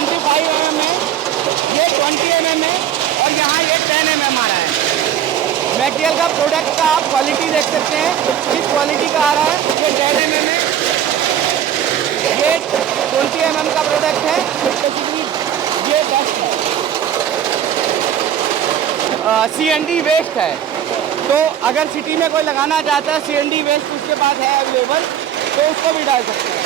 25 mm है, ये 20 mm है और यहाँ ये 10 mm आ रहा है। मटेरियल का प्रोडक्ट का आप क्वालिटी देख सकते हैं, किस क्वालिटी का आ रहा है। ये 10 mm है, ये 20 mm का प्रोडक्ट है। बेसिकली ये डस्ट है, CND वेस्ट है। तो अगर सिटी में कोई लगाना चाहता है CND वेस्ट उसके पास है अवेलेबल, तो उसको भी डाल सकते हैं।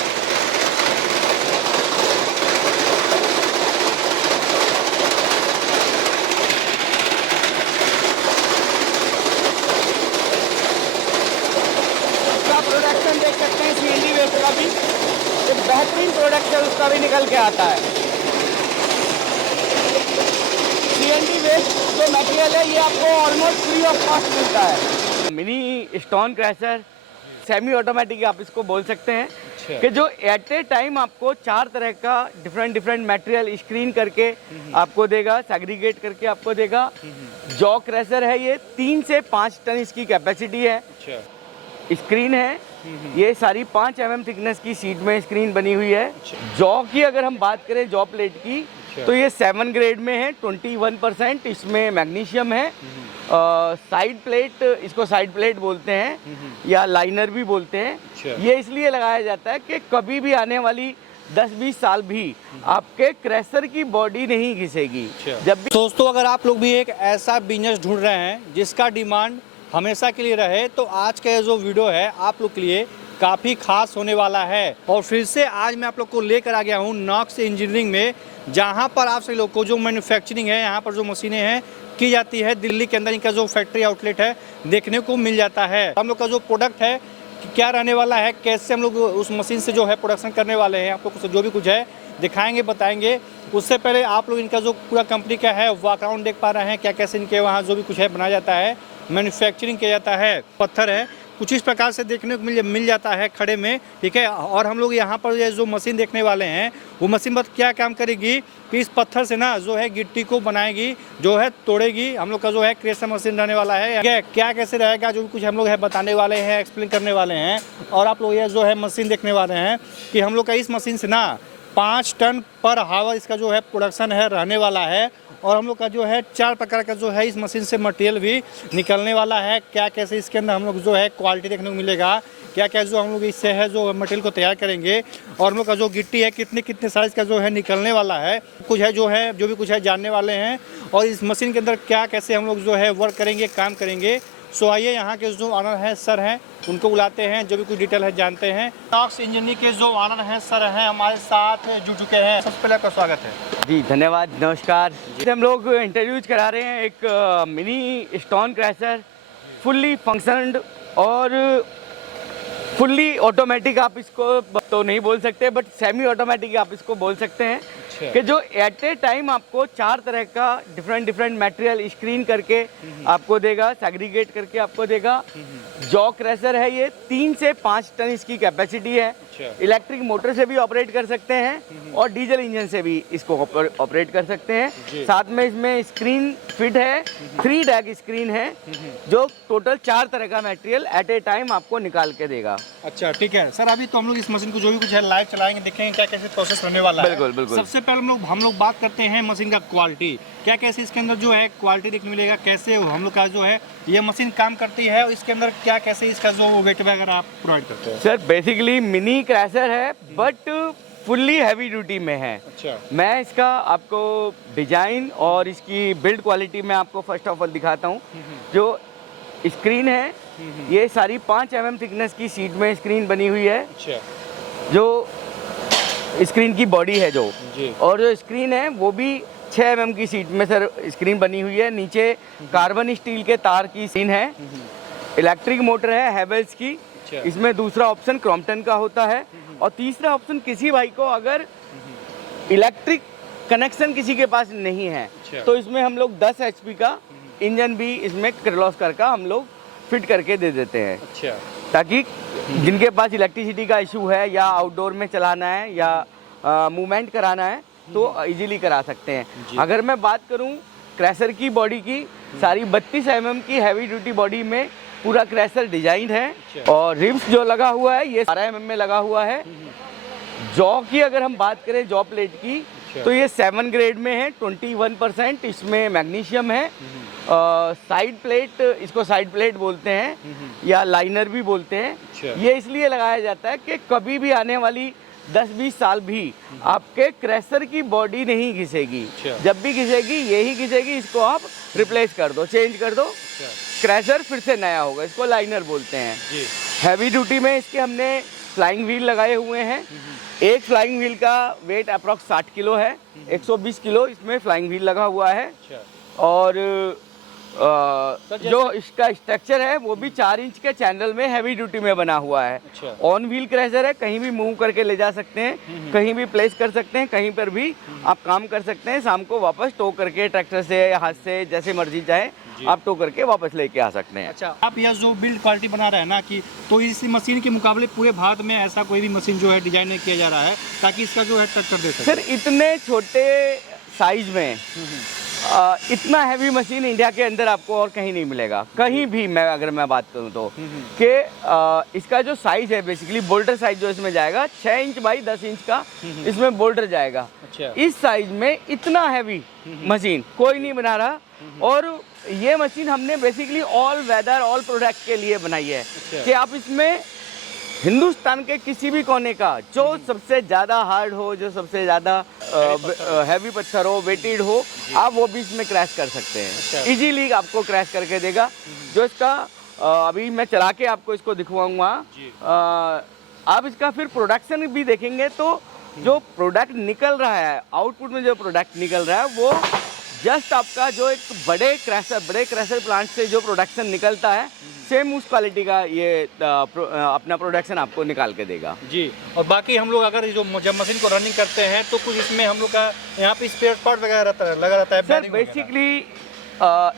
उसका प्रोडक्शन देख सकते हैं, CND वेस्ट का भी एक बेहतरीन प्रोडक्ट है, उसका भी निकल के आता है। CND वेस्ट जो मटेरियल है ये आपको ऑलमोस्ट फ्री ऑफ कॉस्ट मिलता है। Mini stone crasher semi automatic आप इसको बोल सकते हैं कि जो एट ए टाइम आपको 4 तरह का डिफरेंट मटेरियल स्क्रीन करके आपको देगा, सेग्रीगेट करके आपको देगा। जॉ क्रैशर है, ये 3 से 5 टन इसकी कैपेसिटी है। स्क्रीन है, ये सारी 5 mm थिकनेस की सीट में स्क्रीन बनी हुई है। जॉ की अगर हम बात करें, जॉ प्लेट की, तो ये 7 ग्रेड में है, 21% इसमें मैग्नीशियम है। साइड प्लेट, इसको साइड प्लेट बोलते हैं या लाइनर भी बोलते हैं। ये इसलिए लगाया जाता है कि कभी भी आने वाली 10-20 साल भी आपके क्रैशर की बॉडी नहीं घिसेगी। जब भी दोस्तों, अगर आप लोग भी एक ऐसा बिजनेस ढूंढ रहे हैं जिसका डिमांड हमेशा के लिए रहे, तो आज का जो वीडियो है आप लोग के लिए काफ़ी खास होने वाला है। और फिर से आज मैं आप लोग को लेकर आ गया हूँ नॉक्स इंजीनियरिंग में, जहाँ पर आप सभी लोग को जो मैन्युफैक्चरिंग है, यहाँ पर जो मशीनें हैं की जाती है, दिल्ली के अंदर इनका जो फैक्ट्री आउटलेट है देखने को मिल जाता है। हम लोग का जो प्रोडक्ट है क्या रहने वाला है, कैसे हम लोग उस मशीन से जो है प्रोडक्शन करने वाले हैं, आप लोग को जो भी कुछ है दिखाएंगे, बताएंगे। उससे पहले आप लोग इनका जो पूरा कंपनी का है वॉकअराउंड देख पा रहे हैं, क्या कैसे इनके वहाँ जो भी कुछ है बनाया जाता है, मैन्युफैक्चरिंग किया जाता है। पत्थर है कुछ इस प्रकार से देखने को मिल जाता है खड़े में, ठीक है। और हम लोग यहाँ पर ये जो मशीन देखने वाले हैं, वो मशीन बस क्या काम करेगी कि इस पत्थर से ना जो है गिट्टी को बनाएगी, जो है तोड़ेगी। हम लोग का जो है क्रेशर मशीन रहने वाला है, क्या कैसे रहेगा जो कुछ हम लोग है बताने वाले हैं, एक्सप्लेन करने वाले हैं। और आप लोग ये जो है मशीन देखने वाले हैं कि हम लोग का इस मशीन से ना 5 टन पर हावर इसका जो है प्रोडक्शन है रहने वाला है। और हम लोग का जो है 4 प्रकार का जो है इस मशीन से मटेरियल भी निकलने वाला है। क्या कैसे इसके अंदर हम लोग जो है क्वालिटी देखने को मिलेगा, क्या क्या जो हम लोग इससे है जो मटेरियल को तैयार करेंगे, और हम लोग का जो गिट्टी है कितने साइज़ का जो है निकलने वाला है, कुछ है जो भी कुछ है जानने वाले हैं। और इस मशीन के अंदर क्या कैसे हम लोग जो है वर्क करेंगे, काम करेंगे। सो आइए यहाँ के जो ऑनर हैं सर हैं, उनको बुलाते हैं, जो भी कुछ डिटेल है जानते हैं। नॉक्स इंजीनियरिंग के जो ऑनर हैं सर हैं हमारे साथ जुड़ चुके हैं। सबसे पहले आपका स्वागत है जी। धन्यवाद, नमस्कार। हम लोग इंट्रोड्यूस करा रहे हैं एक mini stone crasher, fully functioned और फुल्ली ऑटोमेटिक आप इसको तो नहीं बोल सकते, बट सेमी ऑटोमेटिक आप इसको बोल सकते हैं कि जो एट ए टाइम आपको 4 तरह का डिफरेंट मटेरियल स्क्रीन करके आपको देगा, सेग्रीगेट करके आपको देगा। जॉ क्रैशर है, ये 3 से 5 टन इसकी कैपेसिटी है। इलेक्ट्रिक मोटर से भी ऑपरेट कर सकते हैं और डीजल इंजन से भी इसको ऑपरेट कर सकते हैं। साथ में इसमें स्क्रीन फिट है, 3 डैग स्क्रीन है, जो टोटल 4 तरह का मटेरियल एट ए टाइम आपको निकाल के देगा। अच्छा, ठीक है सर। अभी तो हम लोग इस मशीन को जो भी कुछ है लाइव चलाएंगे, देखेंगे क्या कैसे प्रोसेस रहने वाला है। बिल्कुल। सबसे पहले हम लोग बात करते हैं मशीन का क्वालिटी, क्या कैसे इसके अंदर जो है क्वालिटी देखने मिलेगा, कैसे हम लोग का जो है ये मशीन काम करती है, और इसके अंदर क्या कैसे इसका जो वेट वगैरह आप प्रोवाइड करते हैं। सर बेसिकली मिनी क्रैशर है, बट फुल्ली हैवी ड्यूटी में है। अच्छा। मैं इसका आपको डिजाइन और इसकी बिल्ड क्वालिटी में आपको फर्स्ट ऑफ ऑल दिखाता हूँ। जो स्क्रीन है, ये सारी 5 mm थिकनेस की सीट में स्क्रीन बनी हुई है। अच्छा। जो स्क्रीन की बॉडी है जो जी। और जो स्क्रीन है वो भी 6 mm की सीट में सर स्क्रीन बनी हुई है। नीचे कार्बन स्टील के तार की स्क्रीन है। इलेक्ट्रिक मोटर है हैवेल्स की। इसमें दूसरा ऑप्शन क्रॉम्पटन का होता है, और तीसरा ऑप्शन किसी भाई को अगर इलेक्ट्रिक कनेक्शन किसी के पास नहीं है तो इसमें हम लोग 10 HP का इंजन भी इसमें किर्लोस्कर का हम लोग फिट करके दे देते हैं। अच्छा। ताकि जिनके पास इलेक्ट्रिसिटी का इशू है या आउटडोर में चलाना है या मूवमेंट कराना है तो इजीली करा सकते हैं। अगर मैं बात करूं क्रैशर की बॉडी की, सारी 32 mm की हैवी ड्यूटी बॉडी में पूरा क्रैशर डिजाइन है, और रिब्स जो लगा हुआ है ये 12 mm में लगा हुआ है। जॉ की अगर हम बात करें, जॉ प्लेट की, तो ये 7 ग्रेड में है, 21% इसमें मैग्नीशियम है। साइड प्लेट, इसको साइड प्लेट बोलते हैं या लाइनर भी बोलते हैं। ये इसलिए लगाया जाता है कि कभी भी आने वाली 10-20 साल भी आपके क्रैशर की बॉडी नहीं घिसेगी। जब भी घिसेगी यही घिसेगी, इसको आप रिप्लेस कर दो, चेंज कर दो, क्रैशर फिर से नया होगा। इसको लाइनर बोलते हैं। हैवी ड्यूटी में इसके हमने फ्लाइंग व्हील लगाए हुए हैं। एक फ्लाइंग व्हील का वेट अप्रॉक्स 60 किलो है, 120 किलो इसमें फ्लाइंग व्हील लगा हुआ है। और जो इसका स्ट्रक्चर है वो भी 4 इंच के चैनल में हैवी ड्यूटी में बना हुआ है। ऑन व्हील क्रैशर है, कहीं भी मूव करके ले जा सकते हैं, कहीं भी प्लेस कर सकते हैं, कहीं पर भी आप काम कर सकते हैं। शाम को वापस टो करके ट्रैक्टर से, हाथ से, जैसे मर्जी चाहे आप टो करके वापस लेके आ सकते हैं। अच्छा, आप यह जो बिल्ड क्वालिटी बना रहे हैं ना, कि तो इस मशीन के मुकाबले पूरे भारत में ऐसा कोई भी मशीन जो है डिजाइन नहीं किया जा रहा है ताकि इसका जो है टक्कर दे सके। सर इतने छोटे साइज में इतना हैवी मशीन इंडिया के अंदर आपको और कहीं नहीं मिलेगा, कहीं भी। मैं अगर मैं बात करूं तो कि इसका जो साइज है, बेसिकली बोल्डर साइज जो इसमें जाएगा 6 इंच बाई 10 इंच का इसमें बोल्डर जाएगा। इस साइज में इतना हैवी मशीन कोई नहीं बना रहा। और ये मशीन हमने basically all weather, all product के लिए बनाई है कि आप इसमें हिंदुस्तान के किसी भी कोने का जो सबसे ज़्यादा हार्ड हो, जो सबसे ज़्यादा हैवी पत्थर हो, वेटेड हो, आप वो भी इसमें क्रैश कर सकते हैं। इजीली आपको क्रैश करके देगा। जो इसका अभी मैं चला के आपको इसको दिखवाऊंगा। आप इसका फिर प्रोडक्शन भी देखेंगे तो जो प्रोडक्ट निकल रहा है, आउटपुट में जो प्रोडक्ट निकल रहा है वो जस्ट आपका जो एक बड़े क्रैशर प्लांट से जो प्रोडक्शन निकलता है, सेम उस क्वालिटी का ये अपना प्रोडक्शन आपको निकाल के देगा। जी। और बाकी हम लोग अगर जो जब मशीन को रनिंग करते हैं तो कुछ इसमें हम लोग का यहाँ पे स्पेयर पार्ट वगैरह लगा रहता है। सर बेसिकली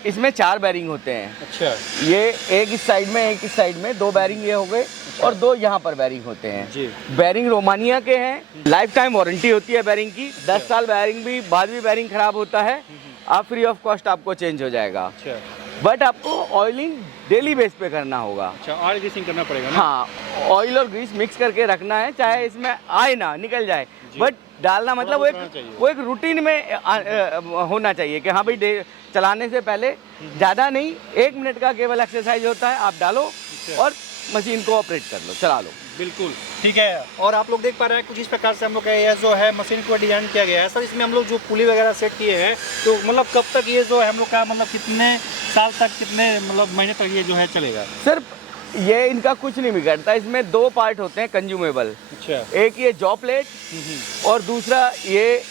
इसमें 4 बैरिंग होते हैं। अच्छा। ये एक इस साइड में, एक इस साइड में, 2 बैरिंग ये हो गए। अच्छा। और 2 यहाँ पर बैरिंग होते हैं। जी। बैरिंग रोमानिया के हैं, लाइफ टाइम वारंटी होती है बैरिंग की। 10 साल बैरिंग भी बाद भी बैरिंग खराब होता है, आप फ्री ऑफ कॉस्ट आपको चेंज हो जाएगा। अच्छा। बट आपको ऑयलिंग डेली बेस पे करना होगा। अच्छा, ऑयल ग्रीसिंग करना पड़ेगा ना? हाँ, ऑयल और ग्रीस मिक्स करके रखना है, चाहे इसमें आए ना, निकल जाए, बट डालना मतलब वो एक रूटीन में होना चाहिए कि हाँ भाई चलाने से पहले ज़्यादा नहीं, 1 मिनट का केवल एक्सरसाइज होता है, आप डालो और मशीन को ऑपरेट कर लो, चला लो। बिल्कुल ठीक है। और आप लोग देख पा रहे हैं कुछ इस प्रकार से हम लोग का ये जो है मशीन को डिजाइन किया गया है। सर इसमें हम लोग जो पुली वगैरह सेट किए हैं तो मतलब कब तक ये जो है हम लोग का, मतलब कितने साल तक, कितने मतलब महीने तक ये जो है चलेगा? सर ये इनका कुछ नहीं बिगड़ता, इसमें 2 पार्ट होते हैं कंज्यूमेबल। अच्छा। एक ये जॉ प्लेट और दूसरा ये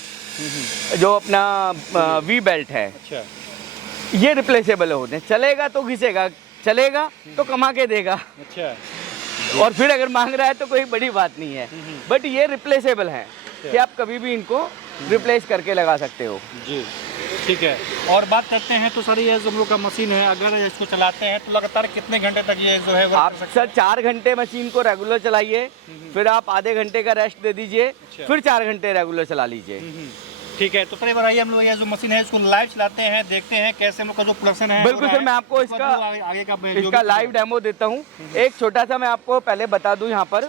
जो अपना वी बेल्ट है। अच्छा। ये रिप्लेसेबल होते हैं, चलेगा तो घिसेगा, चलेगा तो कमा के देगा। अच्छा। और फिर अगर मांग रहा है तो कोई बड़ी बात नहीं है, बट ये रिप्लेसेबल है कि आप कभी भी इनको रिप्लेस करके लगा सकते हो। जी ठीक है। और बात करते हैं तो सर ये जो हम लोग का मशीन है, अगर इसको चलाते हैं तो लगातार कितने घंटे तक ये जो है आप सर 4 घंटे मशीन को रेगुलर चलाइए, फिर आप आधे घंटे का रेस्ट दे दीजिए, फिर 4 घंटे रेगुलर चला लीजिए। ठीक है। तो सर बताइए, हम लोग ये जो मशीन है इसको लाइव चलाते हैं, देखते हैं कैसे हम लोग का जो प्रोडक्शन है। बिल्कुल सर, मैं आपको इसका लाइव डेमो देता हूँ। एक छोटा सा मैं आपको पहले बता दूं यहाँ पर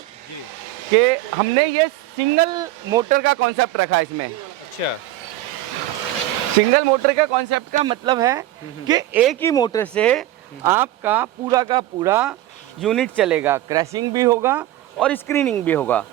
कि हमने ये सिंगल मोटर का कॉन्सेप्ट रखा है इसमें। अच्छा। सिंगल मोटर का कॉन्सेप्ट का मतलब है कि एक ही मोटर से आपका पूरा का पूरा यूनिट चलेगा, क्रैशिंग भी होगा और स्क्रीनिंग भी होगा।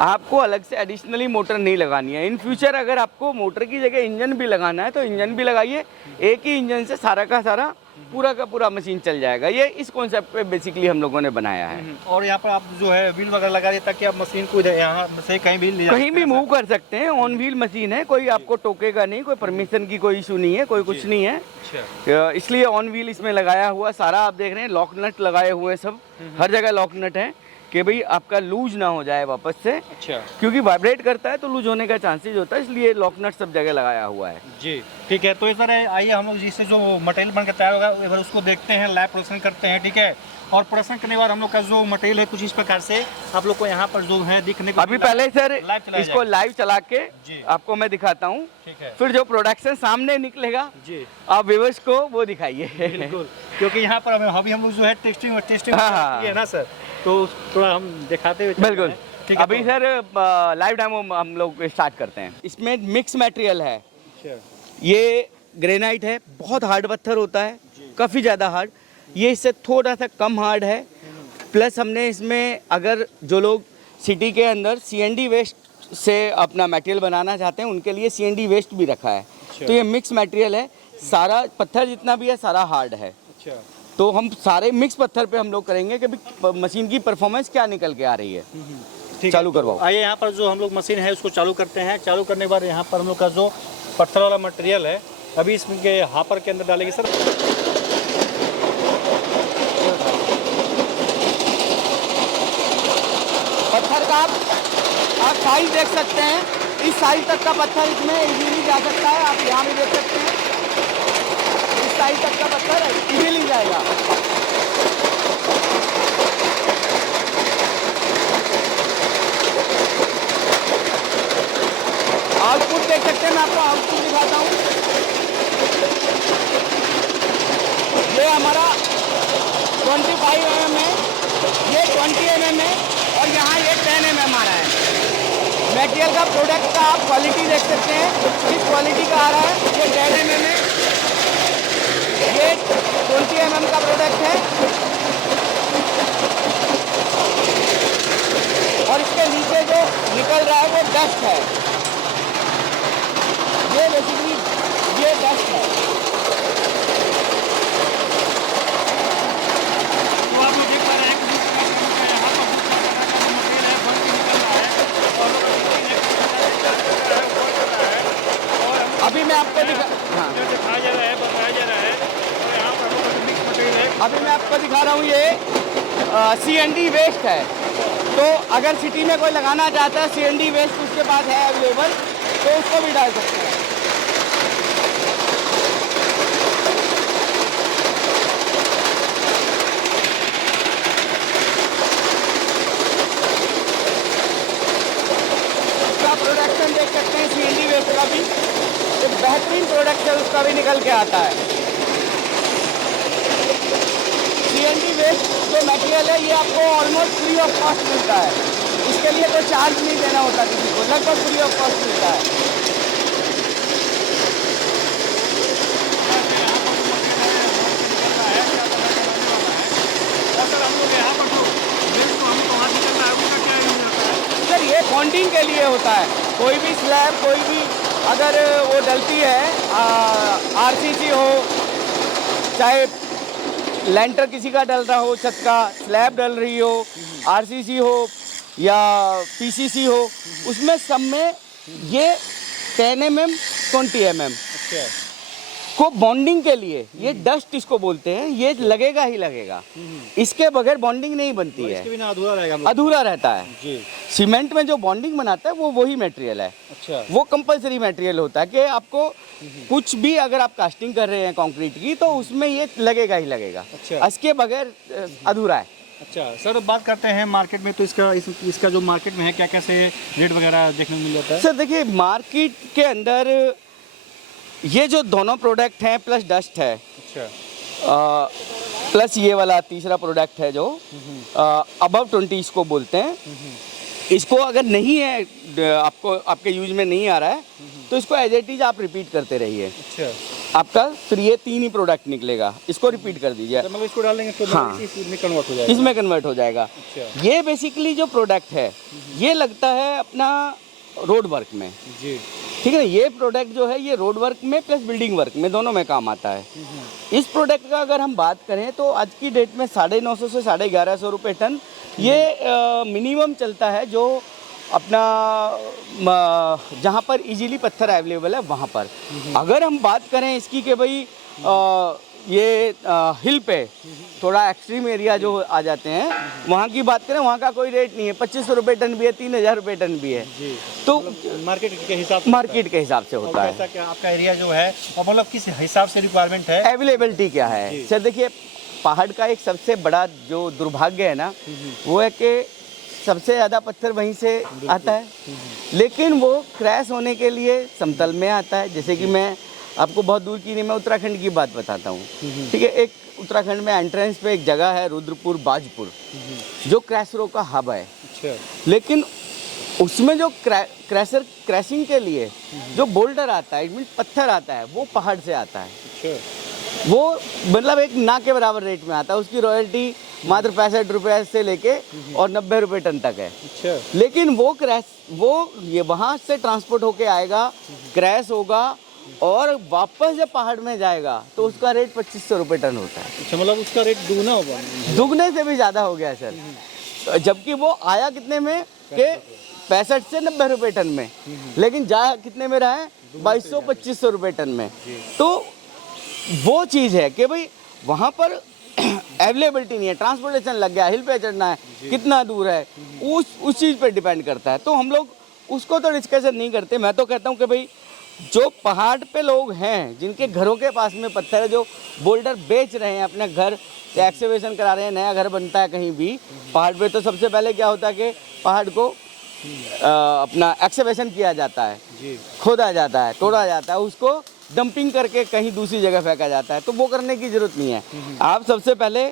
आपको अलग से एडिशनली मोटर नहीं लगानी है। इन फ्यूचर अगर आपको मोटर की जगह इंजन भी लगाना है तो इंजन भी लगाइए, एक ही इंजन से सारा का सारा पूरा का पूरा मशीन चल जाएगा। ये इस कॉन्सेप्ट पे बेसिकली हम लोगों ने बनाया है। और यहाँ पर आप जो है व्हील वगैरह लगा दिए ताकि आप मशीन को यहाँ से कहीं भी मूव कर सकते हैं। ऑन व्हील मशीन है, कोई आपको टोकेगा नहीं, कोई परमिशन की कोई इशू नहीं है, कोई कुछ नहीं है। इसलिए ऑन व्हील इसमें लगाया हुआ सारा आप देख रहे हैं, लॉक नट लगाए हुए सब, हर जगह लॉक नट है कि भाई आपका लूज ना हो जाए वापस से। अच्छा। क्योंकि वाइब्रेट करता है तो लूज होने का चांसेस होता है, इसलिए लॉक नट सब जगह लगाया हुआ है। जी ठीक है। तो इस तरह आइए हम लोग जिससे जो मटेरियल बनकर तैयार होगा एक बार उसको देखते हैं, लैब प्रोडक्शन करते हैं। ठीक है। और प्रोडक्शन करने के बाद हम लोग का जो मटेरियल है कुछ इस प्रकार से आप लोग को यहाँ पर जो है दिखने को अभी पहले सर इसको लाइव चला के आपको मैं दिखाता हूँ, फिर जो प्रोडक्शन सामने निकलेगा आप व्यूअर्स को वो दिखाइए। बिल्कुल, क्योंकि यहाँ पर अभी हम लोग जो है टेस्टिंग है ना सर, तो थोड़ा हम दिखाते हुए। बिल्कुल। ठीक है, अभी तो- सर लाइव डेमो हम लोग स्टार्ट करते हैं। इसमें मिक्स मटेरियल है। अच्छा, ये ग्रेनाइट है, बहुत हार्ड पत्थर होता है, काफ़ी ज़्यादा हार्ड। ये इससे थोड़ा सा कम हार्ड है। प्लस हमने इसमें अगर जो लोग सिटी के अंदर सीएनडी वेस्ट से अपना मटेरियल बनाना चाहते हैं उनके लिए सीएनडी वेस्ट भी रखा है। तो ये मिक्स मटेरियल है, सारा पत्थर जितना भी है सारा हार्ड है। अच्छा, तो हम सारे मिक्स पत्थर पे हम लोग करेंगे कि भी मशीन की परफॉर्मेंस क्या निकल के आ रही है। ठीक चालू है, करवाओ। आइए यहाँ पर जो हम लोग मशीन है उसको चालू करते हैं। चालू करने के बाद यहाँ पर हम लोग का जो पत्थर वाला मटेरियल है अभी इसके हापर के अंदर डालेंगे सर। पत्थर का आप साइज देख सकते हैं, इस साइज तक का पत्थर इसमें इजीली जा सकता है। आप यहाँ भी देख सकते हैं, इस साइज तक का पत्थर इजीली जाएगा। आउटपुट देख सकते हैं, मैं आपको आउटपुट दिखाता हूँ। ये हमारा 25 mm है, ये 20 mm है और यहाँ ये 10 mm आ रहा है। मटेरियल का प्रोडक्ट का आप क्वालिटी देख सकते हैं, किस क्वालिटी का आ रहा है। ये 10 mm है, ये 20 mm का प्रोडक्ट है और इसके नीचे जो निकल रहा है वो डस्ट है। ये बेसिकली ये डस्ट है। तो आप लोग देख पा रहे हैं कि यहाँ पर मटेरियल है बन के निकल रहा है और अभी मैं आपको हाँ, दिखाया जा रहा है, बताया जा रहा है। और यहाँ पर हम लोग का मिक्स मटेरियल है। अभी मैं आपको दिखा रहा हूँ, ये सीएनडी वेस्ट है। तो अगर सिटी में कोई लगाना चाहता है सीएनडी वेस्ट उसके पास है अवेलेबल, तो उसको भी डाल सकते हैं। उसका प्रोडक्शन देख सकते हैं, सीएनडी वेस्ट का भी एक बेहतरीन प्रोडक्ट है, उसका भी निकल के आता है। सीएनडी वेस्ट जो मटेरियल है ये आपको ऑलमोस्ट फ्री ऑफ कॉस्ट मिलता है। इसके लिए कोई चार्ज नहीं देना होता किसी को, लगभग फ्री ऑफ कॉस्ट मिलता है। सर ये बॉन्डिंग के लिए होता है। कोई भी स्लैब, कोई भी अगर वो डलती है, आरसीसी हो, चाहे लेंटर किसी का डल रहा हो, छत का स्लैब डल रही हो, आरसीसी हो या पीसीसी हो, उसमें सब में ये 10 mm 20 mm अच्छा, को बॉन्डिंग के लिए, ये डस्ट इसको बोलते हैं, ये लगेगा ही लगेगा। इसके बगैर बॉन्डिंग नहीं बनती है, इसके बिना अधूरा रहेगा हम लोग। अधूरा रहता है। जी, सीमेंट में जो बॉन्डिंग बनाता है वो वही मटेरियल है, अच्छा, वो कंपलसरी मटेरियल होता है कि आपको कुछ भी अगर आप कास्टिंग कर रहे हैं कंक्रीट की तो उसमें ये लगेगा ही लगेगा। अच्छा। इसके बगैर अधूरा है। अच्छा सर, बात करते हैं मार्केट में, तो इसका जो मार्केट में है क्या कैसे रेट वगैरह देखने को मिल जाता है? सर देखिए, मार्केट के अंदर ये जो दोनों प्रोडक्ट हैं प्लस डस्ट है, अच्छा, प्लस ये वाला तीसरा प्रोडक्ट है जो अबव 20 इसको बोलते हैं। इसको अगर नहीं है, आपको आपके यूज में नहीं आ रहा है, तो इसको एज इट इज आप रिपीट करते रहिए। अच्छा, आपका फिर ये 3 ही प्रोडक्ट निकलेगा, इसको रिपीट कर दीजिए, तो मतलब इसको डाल देंगे तो हाँ। इसमें कन्वर्ट हो जाएगा। इसमें कन्वर्ट हो जाएगा। अच्छा, ये बेसिकली जो प्रोडक्ट है ये लगता है अपना रोड वर्क में, जी, ठीक है ना। ये प्रोडक्ट जो है ये रोड वर्क में प्लस बिल्डिंग वर्क में दोनों में काम आता है। इस प्रोडक्ट का अगर हम बात करें तो आज की डेट में 950 से 1150 रुपये टन ये मिनिमम चलता है, जो अपना जहाँ पर इजीली पत्थर अवेलेबल है वहाँ पर। अगर हम बात करें इसकी कि भाई ये हिल पे थोड़ा एक्सट्रीम एरिया जो आ जाते हैं वहाँ की बात करें, वहाँ का कोई रेट नहीं है। 2500 रुपये टन भी है, 3000 रुपये टन भी है। जी, तो मार्केट के हिसाब से मार्केट के हिसाब से होता है। कैसा क्या आपका एरिया जो है और मतलब किस हिसाब से रिक्वायरमेंट है? अवेलेबिलिटी क्या है सर? देखिए, पहाड़ का एक सबसे बड़ा जो दुर्भाग्य है ना, वो है कि सबसे ज़्यादा पत्थर वहीं से आता है, लेकिन वो क्रैश होने के लिए समतल में आता है। जैसे कि मैं आपको बहुत दूर की नहीं, मैं उत्तराखंड की बात बताता हूँ, ठीक है। एक उत्तराखंड में एंट्रेंस पे एक जगह है रुद्रपुर बाजपुर, जो क्रैश रो का हब है। अच्छा। लेकिन उसमें जो क्रैशिंग के लिए जो बोल्डर आता है, इट मीन पत्थर आता है, वो पहाड़ से आता है। अच्छा। वो मतलब एक ना के बराबर रेट में आता है। उसकी रॉयल्टी मात्र 65 रुपये से लेके और 90 रुपये टन तक है। अच्छा। लेकिन वो ये वहाँ से ट्रांसपोर्ट होके आएगा, क्रैश होगा और वापस जब पहाड़ में जाएगा तो उसका रेट 2500 रुपये टन होता है। अच्छा, मतलब उसका रेट दुगना होगा? दुगने से भी ज़्यादा हो गया सर। जबकि वो आया कितने में के 65 से 90 रुपये टन में, लेकिन जा कितने में रहा है? 2200-2500 रुपये टन में। तो वो चीज़ है कि भाई वहाँ पर अवेलेबिलिटी नहीं है, ट्रांसपोर्टेशन लग गया, हिल पे चढ़ना है, कितना दूर है, उस चीज़ पे डिपेंड करता है। तो हम लोग उसको तो डिस्कशन नहीं करते। मैं तो कहता हूँ कि भाई जो पहाड़ पे लोग हैं, जिनके घरों के पास में पत्थर है, जो बोल्डर बेच रहे हैं, अपने घर एक्सकेवेशन करा रहे हैं, नया घर बनता है कहीं भी पहाड़ पे, तो सबसे पहले क्या होता है कि पहाड़ को अपना एक्सकेवेशन किया जाता है, खोदा जाता है, तोड़ा जाता है, उसको डंपिंग करके कहीं दूसरी जगह फेंका जाता है। तो वो करने की ज़रूरत नहीं है। आप सबसे पहले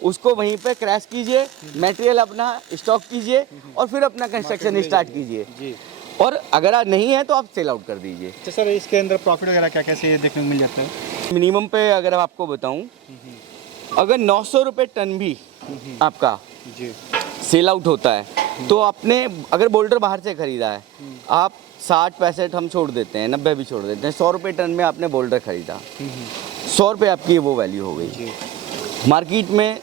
उसको वहीं पे क्रैश कीजिए, मटेरियल अपना स्टॉक कीजिए और फिर अपना कंस्ट्रक्शन स्टार्ट कीजिए। और अगर आप नहीं है तो आप सेल आउट कर दीजिए। तो सर इसके अंदर प्रॉफिट वगैरह क्या कैसे देखने को मिल जाता है? मिनिमम पे अगर आपको बताऊं, अगर 900 रुपये टन भी आपका सेल आउट होता है तो आपने अगर बोल्डर बाहर से खरीदा है, आप 60-65 हम छोड़ देते हैं, 90 भी छोड़ देते हैं, 100 रुपये टन में आपने बोल्डर खरीदा, 100 रुपये आपकी वो वैल्यू हो गई। मार्केट में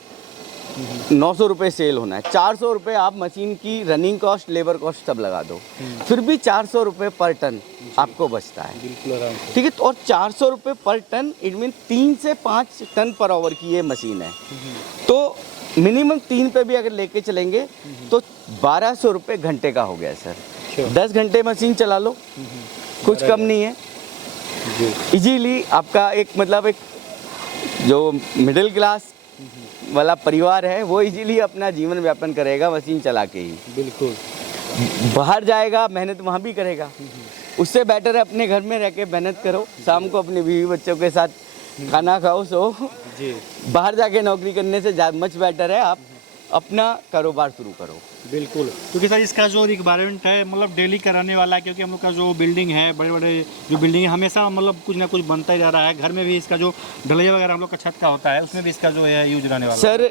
900 रुपये सेल होना है, 400 रुपये आप मशीन की रनिंग कॉस्ट, लेबर कॉस्ट सब लगा दो, फिर भी 400 रुपये पर टन आपको बचता है। बिल्कुल आराम से। ठीक है, और 400 रुपये पर टन, इट मीन 3 से 5 टन पर आवर की ये मशीन है। तो मिनिमम 3 पे भी अगर लेके चलेंगे तो 1200 रुपये घंटे का हो गया सर। 10 घंटे मशीन चला लो, कुछ कम नहीं है। इजीली आपका एक मतलब एक जो मिडिल क्लास वाला परिवार है वो इजीली अपना जीवन व्यापन करेगा मशीन चला के ही। बिल्कुल। बाहर जाएगा, मेहनत वहाँ भी करेगा। उससे बेटर है अपने घर में रह के मेहनत करो, शाम को अपने बीवी बच्चों के साथ खाना खाओ, सो जी। बाहर जाके नौकरी करने से मच बेटर है आप अपना कारोबार शुरू करो। बिल्कुल, क्योंकि सर इसका जो रिक्वायरमेंट है मतलब डेली कराने वाला है, क्योंकि हम लोग का जो बिल्डिंग है, बड़े बड़े जो बिल्डिंग है, हमेशा मतलब कुछ ना कुछ बनता ही जा रहा है। घर में भी इसका जो ढलैया वगैरह हम लोग का छत का होता है, उसमें भी इसका जो है यूज रहने वाला सर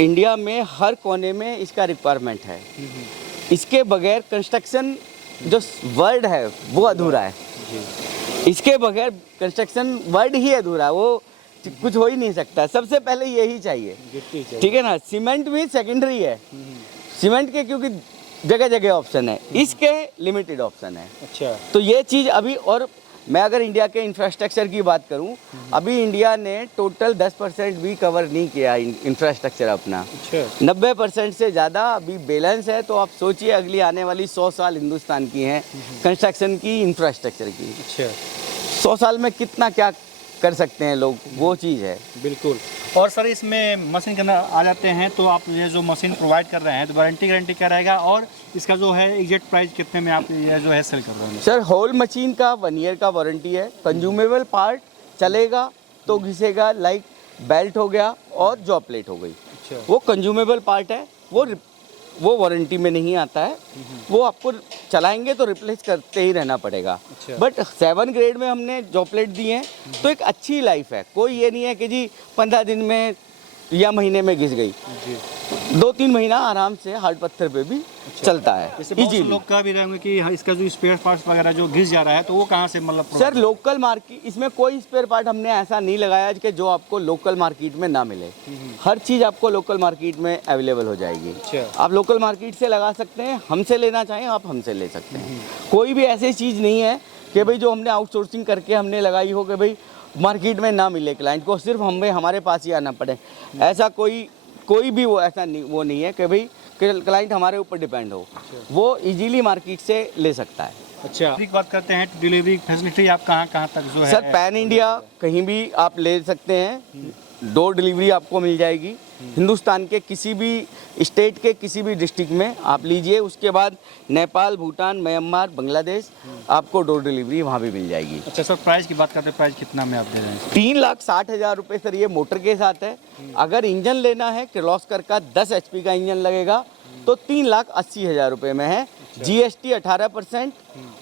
इंडिया में हर कोने में इसका रिक्वायरमेंट है। इसके बगैर कंस्ट्रक्शन जो वर्ड है वो अधूरा है। इसके बगैर कंस्ट्रक्शन वर्ड ही अधूरा है, वो कुछ हो ही नहीं सकता। सबसे पहले यही चाहिए, ठीक है ना। सीमेंट भी सेकेंडरी है, सीमेंट के क्योंकि जगह जगह ऑप्शन है, इसके लिमिटेड ऑप्शन है। अच्छा। तो ये चीज़ अभी, और मैं अगर इंडिया के इंफ्रास्ट्रक्चर की बात करूं, अभी इंडिया ने टोटल 10% भी कवर नहीं किया इंफ्रास्ट्रक्चर अपना। अच्छा। 90% से ज़्यादा अभी बैलेंस है। तो आप सोचिए अगली आने वाली 100 साल हिंदुस्तान की हैं कंस्ट्रक्शन की, इंफ्रास्ट्रक्चर की। अच्छा। 100 साल में कितना क्या कर सकते हैं लोग, वो चीज़ है। बिल्कुल। और सर इसमें मशीन के अंदर आ जाते हैं तो आप ये जो मशीन प्रोवाइड कर रहे हैं तो वारंटी गारंटी क्या रहेगा, और इसका जो है एग्जैक्ट प्राइस कितने में आप ये जो है सेल कर रहे हैं? सर होल मशीन का 1 ईयर का वारंटी है। कंज्यूमेबल पार्ट चलेगा तो घिसेगा, लाइक बेल्ट हो गया और जॉ प्लेट हो गई। अच्छा। वो कंज्यूमेबल पार्ट है, वो वारंटी में नहीं आता है। वो आपको चलाएंगे तो रिप्लेस करते ही रहना पड़ेगा। अच्छा। बट 7 ग्रेड में हमने जॉ प्लेट दी हैं तो एक अच्छी लाइफ है। कोई ये नहीं है कि जी 15 दिन में या महीने में घिस गई, 2-3 महीना आराम से हार्ड पत्थर पे भी चलता है। जैसे बहुत से लोग का भी रहेंगे कि इसका जो स्पेयर पार्ट्स वगैरह जो घिस जा रहा है तो वो कहाँ से मतलब? सर लोकल मार्केट, इसमें कोई स्पेयर पार्ट हमने ऐसा नहीं लगाया कि जो आपको लोकल मार्केट में ना मिले। हर चीज़ आपको लोकल मार्केट में अवेलेबल हो जाएगी। अच्छा। आप लोकल मार्केट से लगा सकते हैं, हमसे लेना चाहें आप हमसे ले सकते हैं। कोई भी ऐसी चीज़ नहीं है कि भाई जो हमने आउटसोर्सिंग करके हमने लगाई हो कि भाई मार्केट में ना मिले क्लाइंट को, सिर्फ हमें हमारे पास ही आना पड़े। ऐसा कोई भी वो ऐसा नहीं, वो नहीं है कि भाई क्लाइंट हमारे ऊपर डिपेंड हो। वो इजीली मार्केट से ले सकता है। अच्छा। बात करते हैं डिलीवरी फैसिलिटी आप कहाँ तक जो है? सर पैन इंडिया कहीं भी आप ले सकते हैं, डोर डिलीवरी आपको मिल जाएगी। हिंदुस्तान के किसी भी स्टेट के किसी भी डिस्ट्रिक्ट में आप लीजिए। उसके बाद नेपाल, भूटान, म्यांमार, बांग्लादेश, आपको डोर डिलीवरी वहाँ भी मिल जाएगी। अच्छा सर, प्राइस की बात करते हैं, प्राइस कितना में आप दे रहे हैं? 3,60,000 रुपये सर ये मोटर के साथ है। अगर इंजन लेना है किर्लोस्कर का 10 HP का इंजन लगेगा, तो 3,80,000 रुपये में है। GST 18%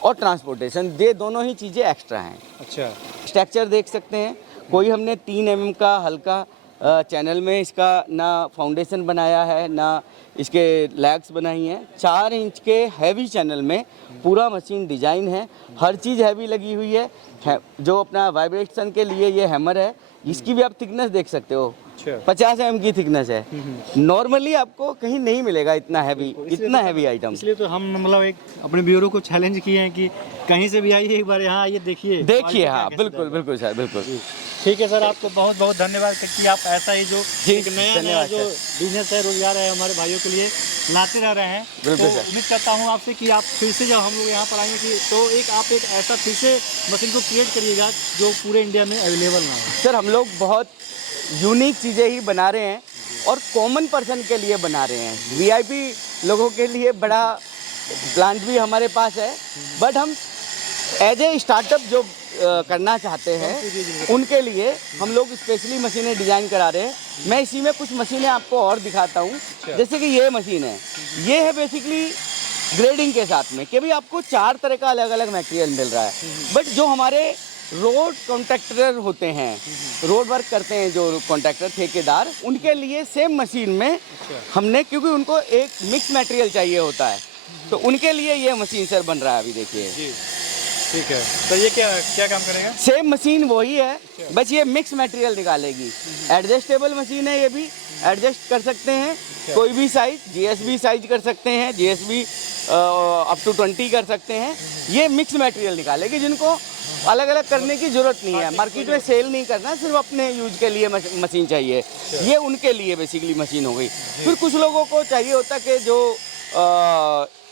और ट्रांसपोर्टेशन, ये दोनों ही चीज़ें एक्स्ट्रा हैं। अच्छा, स्ट्रक्चर देख सकते हैं, कोई हमने 3 mm का हल्का चैनल में इसका ना फाउंडेशन बनाया है ना इसके लैग्स बनाई हैं। 4 इंच के हैवी चैनल में पूरा मशीन डिजाइन है, हर चीज़ हैवी लगी हुई है। जो अपना वाइब्रेशन के लिए ये हैमर है, इसकी भी आप थिकनेस देख सकते हो, 50 mm की थिकनेस है। नॉर्मली आपको कहीं नहीं मिलेगा इतना हैवी आइटम। इसलिए तो हम मतलब एक अपने ब्यूरो को चैलेंज किए हैं कि कहीं से भी आइए, एक बार यहाँ आइए, देखिए। हाँ, बिल्कुल सर, बिल्कुल। ठीक है सर, आपको बहुत बहुत धन्यवाद कि आप ऐसा ही जो एक नया जो बिजनेस है, रोजगार है, हमारे भाइयों के लिए लाते रह रहे हैं। बिल्कुल तो सर। उम्मीद करता हूँ आपसे कि आप फिर से जब हम लोग यहाँ पर आएंगे कि तो आप एक ऐसा फिर से मशीन को क्रिएट करिएगा जो पूरे इंडिया में अवेलेबल ना हो। सर, हम लोग बहुत यूनिक चीज़ें ही बना रहे हैं और कॉमन पर्सन के लिए बना रहे हैं। VIP लोगों के लिए बड़ा प्लांट भी हमारे पास है, बट हम एज ए स्टार्टअप जो करना चाहते हैं उनके लिए हम लोग स्पेशली मशीनें डिज़ाइन करा रहे हैं। मैं इसी में कुछ मशीनें आपको और दिखाता हूँ। जैसे कि ये मशीन है, ये है बेसिकली ग्रेडिंग के साथ में, कि भाई आपको 4 तरह का अलग अलग मटेरियल मिल रहा है। बट जो हमारे रोड कॉन्ट्रैक्टर होते हैं, रोड वर्क करते हैं जो कॉन्ट्रैक्टर ठेकेदार, उनके लिए सेम मशीन में हमने, क्योंकि उनको एक मिक्स मटेरियल चाहिए होता है, तो उनके लिए ये मशीन सर बन रहा है अभी, देखिए। ठीक है, तो ये क्या काम करेगा? सेम मशीन वही है, बस ये मिक्स मटेरियल निकालेगी। एडजस्टेबल मशीन है, ये भी एडजस्ट कर सकते हैं कोई भी साइज, GSB साइज कर सकते हैं, GSB अप टू 20 कर सकते हैं। ये मिक्स मटेरियल निकालेगी, जिनको अलग अलग करने की जरूरत नहीं है, मार्केट में सेल नहीं करना, सिर्फ अपने यूज के लिए मशीन चाहिए। ये उनके लिए बेसिकली मशीन हो गई। फिर कुछ लोगों को चाहिए होता कि जो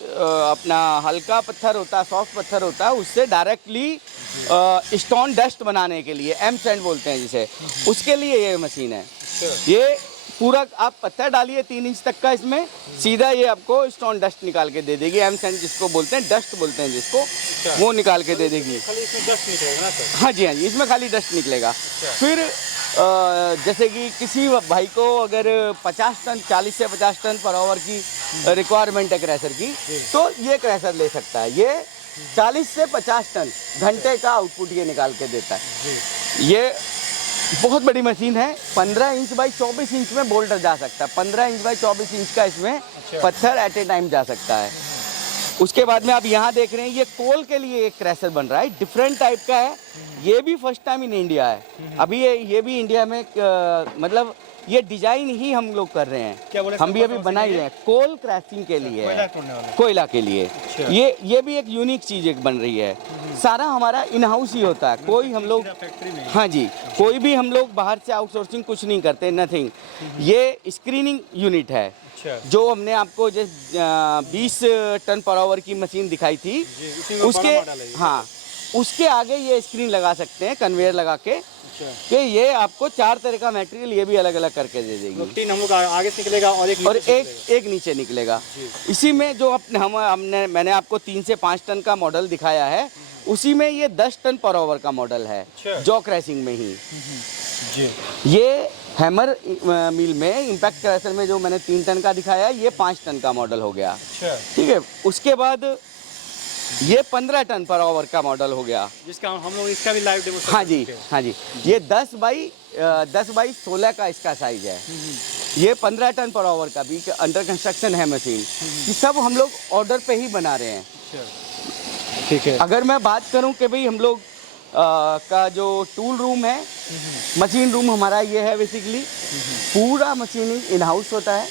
अपना हल्का पत्थर होता है, सॉफ्ट पत्थर होता है, उससे डायरेक्टली स्टोन डस्ट बनाने के लिए, एम सैंड बोलते हैं जिसे, उसके लिए ये मशीन है। ये पूरा आप पत्थर डालिए 3 इंच तक का, इसमें सीधा ये आपको स्टोन डस्ट निकाल के दे देगी। एम सैंड जिसको बोलते हैं, डस्ट बोलते हैं जिसको, वो निकाल के दे देगी। खाली इसमें डस्ट निकलेगा ना सर? हाँ जी, इसमें खाली डस्ट निकलेगा। फिर जैसे कि किसी भाई को अगर 50 टन 40 से 50 टन पर आवर की रिक्वायरमेंट है क्रैशर की, तो ये क्रैशर ले सकता है। ये 40 से 50 टन घंटे का आउटपुट ये निकाल के देता है। ये बहुत बड़ी मशीन है, 15 इंच बाई 24 इंच में बोल्डर जा सकता है। 15 इंच बाई 24 इंच का इसमें पत्थर एट ए टाइम जा सकता है। उसके बाद में आप यहाँ देख रहे हैं, ये कोल के लिए एक क्रैशर बन रहा है, डिफरेंट टाइप का है। ये भी फर्स्ट टाइम इन इंडिया है। अभी ये भी इंडिया में मतलब ये डिजाइन ही हम लोग कर रहे हैं, हम भी अभी बना ही रहे हैं। कोल क्रैशिंग के लिए है, कोयला के लिए। ये भी एक यूनिक चीज एक बन रही है। सारा हमारा इन हाउस ही होता है, कोई हम लोग, हाँ जी, कोई भी हम लोग बाहर से आउटसोर्सिंग कुछ नहीं करते, नथिंग। ये स्क्रीनिंग यूनिट है जो हमने आपको जो 20 टन पर आवर की मशीन दिखाई थी, उसके, हाँ, उसके आगे ये स्क्रीन लगा सकते हैं, कन्वेयर लगा के, कि ये आपको 4 तरह का मटेरियल ये भी अलग अलग करके दे देगी। 3 हम लोग आगे से निकलेगा और एक नीचे निकलेगा। इसी में जो मैंने आपको 3 से 5 टन का मॉडल दिखाया है, उसी में ये 10 टन पर आवर का मॉडल है, जॉ क्रैशिंग में ही। ये हैमर मिल में, इम्पैक्ट क्रैशर में जो मैंने 3 टन का दिखाया है, ये 5 टन का मॉडल हो गया। ठीक है, उसके बाद ये 15 टन पर आवर का मॉडल हो गया, जिसका हम लोग इसका भी लाइव डेमो। हाँ जी, हाँ जी। ये 10 बाई 16 का इसका साइज है। ये 15 टन पर आवर का भी अंडर कंस्ट्रक्शन है मशीन। ये सब हम लोग ऑर्डर पे ही बना रहे हैं। ठीक है, अगर मैं बात करूं कि भाई हम लोग का जो टूल रूम है, मशीन रूम हमारा ये है, बेसिकली पूरा मशीनिंग इन हाउस होता है,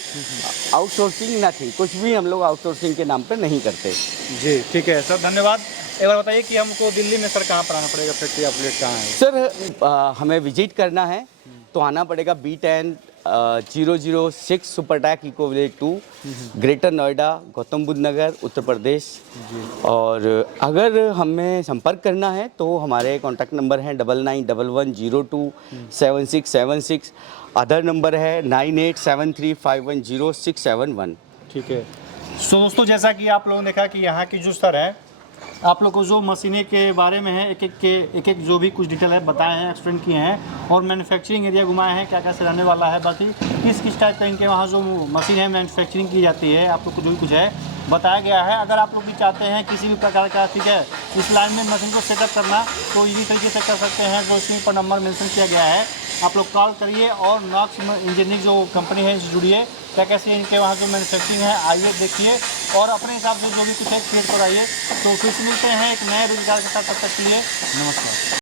आउटसोर्सिंग ना थी, कुछ भी हम लोग आउटसोर्सिंग के नाम पे नहीं करते। जी ठीक है सर, धन्यवाद। एक बार बताइए कि हमको दिल्ली में सर कहाँ पर आना पड़ेगा, फैक्ट्री आउटलेट कहाँ है? सर हमें विजिट करना है तो आना पड़ेगा B10 006 Supertech eco village 2, greater Noida, Gautam Buddh Nagar, Uttar Pradesh. और अगर हमें संपर्क करना है तो हमारे कॉन्टैक्ट नंबर हैं 9911027676। अदर नंबर है 9873510671। ठीक है। सो दोस्तों, जैसा कि आप लोगों ने देखा कि यहाँ की जो सर है आप लोग को जो मशीनें के बारे में है एक एक जो भी कुछ डिटेल है बताए हैं, एक्सप्लेन किए हैं और मैन्युफैक्चरिंग एरिया घुमाए हैं, क्या क्या से रहने वाला है, बाकी किस किस टाइप का इनके वहाँ जो मशीन है मैन्युफैक्चरिंग की जाती है, आप लोग को जो भी कुछ है बताया गया है। अगर आप लोग भी चाहते हैं किसी भी प्रकार का, ठीक है, इस लाइन में मशीन को सेटअप करना तो इसी तरीके से कर सकते हैं। जो स्क्रीन पर नंबर मेंशन किया गया है, आप लोग कॉल करिए और नॉक्स इंजीनियरिंग जो कंपनी है इससे जुड़िए। क्या कैसे इनके वहाँ जो मैन्युफैक्चरिंग है आइए देखिए और अपने हिसाब से जो भी कुछ है क्रिएट कराइए। तो फिर से मिलते हैं एक नए रोजगार के साथ, तब तक के लिए नमस्कार।